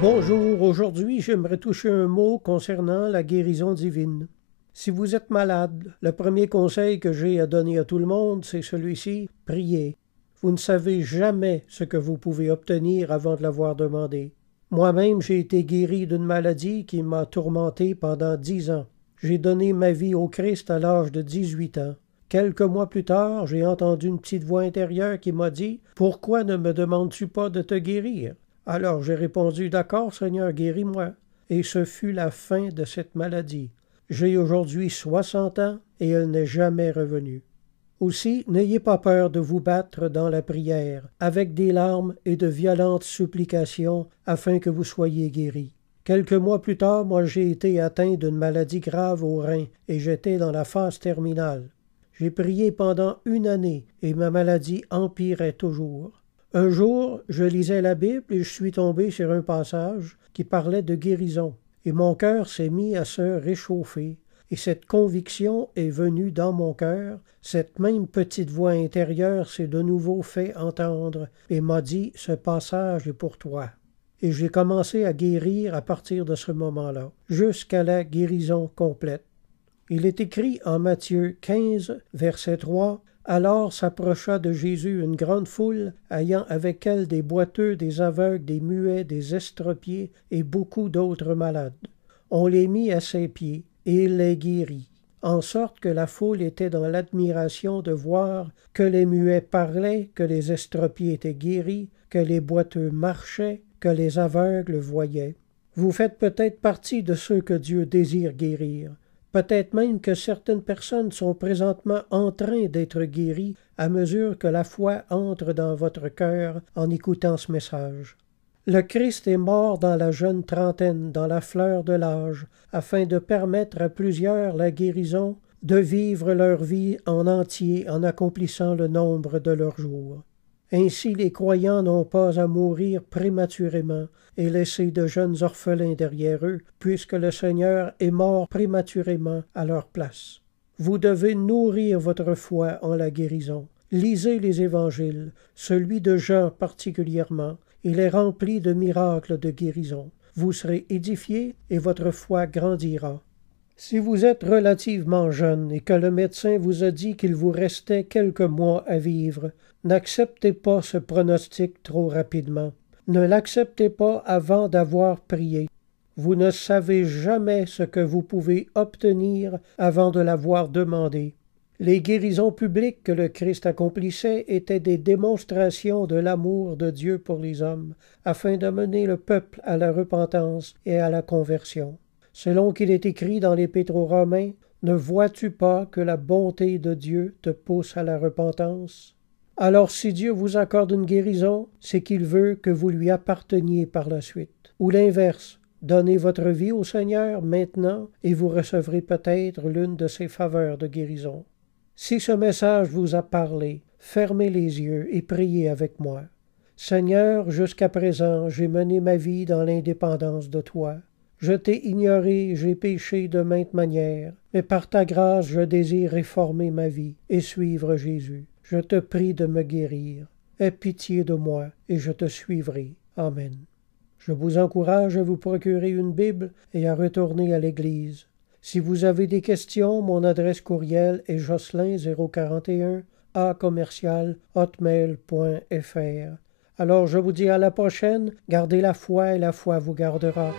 Bonjour, aujourd'hui j'aimerais toucher un mot concernant la guérison divine. Si vous êtes malade, le premier conseil que j'ai à donner à tout le monde, c'est celui-ci, priez. Vous ne savez jamais ce que vous pouvez obtenir avant de l'avoir demandé. Moi-même, j'ai été guéri d'une maladie qui m'a tourmenté pendant 10 ans. J'ai donné ma vie au Christ à l'âge de 18 ans. Quelques mois plus tard, j'ai entendu une petite voix intérieure qui m'a dit « Pourquoi ne me demandes-tu pas de te guérir ?» Alors j'ai répondu « D'accord, Seigneur, guéris-moi. » Et ce fut la fin de cette maladie. J'ai aujourd'hui 60 ans et elle n'est jamais revenue. Aussi, n'ayez pas peur de vous battre dans la prière, avec des larmes et de violentes supplications, afin que vous soyez guéris. Quelques mois plus tard, moi j'ai été atteint d'une maladie grave au rein et j'étais dans la phase terminale. J'ai prié pendant 1 année et ma maladie empirait toujours. Un jour, je lisais la Bible et je suis tombé sur un passage qui parlait de guérison. Et mon cœur s'est mis à se réchauffer. Et cette conviction est venue dans mon cœur. Cette même petite voix intérieure s'est de nouveau fait entendre et m'a dit « Ce passage est pour toi ». Et j'ai commencé à guérir à partir de ce moment-là, jusqu'à la guérison complète. Il est écrit en Matthieu 15, verset 3, « Alors s'approcha de Jésus une grande foule, ayant avec elle des boiteux, des aveugles, des muets, des estropiés et beaucoup d'autres malades. On les mit à ses pieds, et il les guérit, en sorte que la foule était dans l'admiration de voir que les muets parlaient, que les estropiés étaient guéris, que les boiteux marchaient, que les aveugles voyaient. » Vous faites peut-être partie de ceux que Dieu désire guérir. Peut-être même que certaines personnes sont présentement en train d'être guéries à mesure que la foi entre dans votre cœur en écoutant ce message. Le Christ est mort dans la jeune trentaine, dans la fleur de l'âge, afin de permettre à plusieurs la guérison, de vivre leur vie en entier en accomplissant le nombre de leurs jours. Ainsi les croyants n'ont pas à mourir prématurément et laisser de jeunes orphelins derrière eux, puisque le Seigneur est mort prématurément à leur place. Vous devez nourrir votre foi en la guérison. Lisez les évangiles, celui de Jean particulièrement. Il est rempli de miracles de guérison. Vous serez édifiés et votre foi grandira. Si vous êtes relativement jeune et que le médecin vous a dit qu'il vous restait quelques mois à vivre, n'acceptez pas ce pronostic trop rapidement. Ne l'acceptez pas avant d'avoir prié. Vous ne savez jamais ce que vous pouvez obtenir avant de l'avoir demandé. Les guérisons publiques que le Christ accomplissait étaient des démonstrations de l'amour de Dieu pour les hommes, afin de mener le peuple à la repentance et à la conversion. Selon qu'il est écrit dans l'Épître aux Romains, « Ne vois-tu pas que la bonté de Dieu te pousse à la repentance ?» Alors si Dieu vous accorde une guérison, c'est qu'il veut que vous lui apparteniez par la suite. Ou l'inverse, donnez votre vie au Seigneur maintenant et vous recevrez peut-être l'une de ses faveurs de guérison. Si ce message vous a parlé, fermez les yeux et priez avec moi. Seigneur, jusqu'à présent, j'ai mené ma vie dans l'indépendance de toi. Je t'ai ignoré, j'ai péché de maintes manières, mais par ta grâce, je désire réformer ma vie et suivre Jésus. Je te prie de me guérir. Aie pitié de moi et je te suivrai. Amen. Je vous encourage à vous procurer une Bible et à retourner à l'Église. Si vous avez des questions, mon adresse courriel est jocelyn041@hotmail.fr. Alors je vous dis à la prochaine, gardez la foi et la foi vous gardera.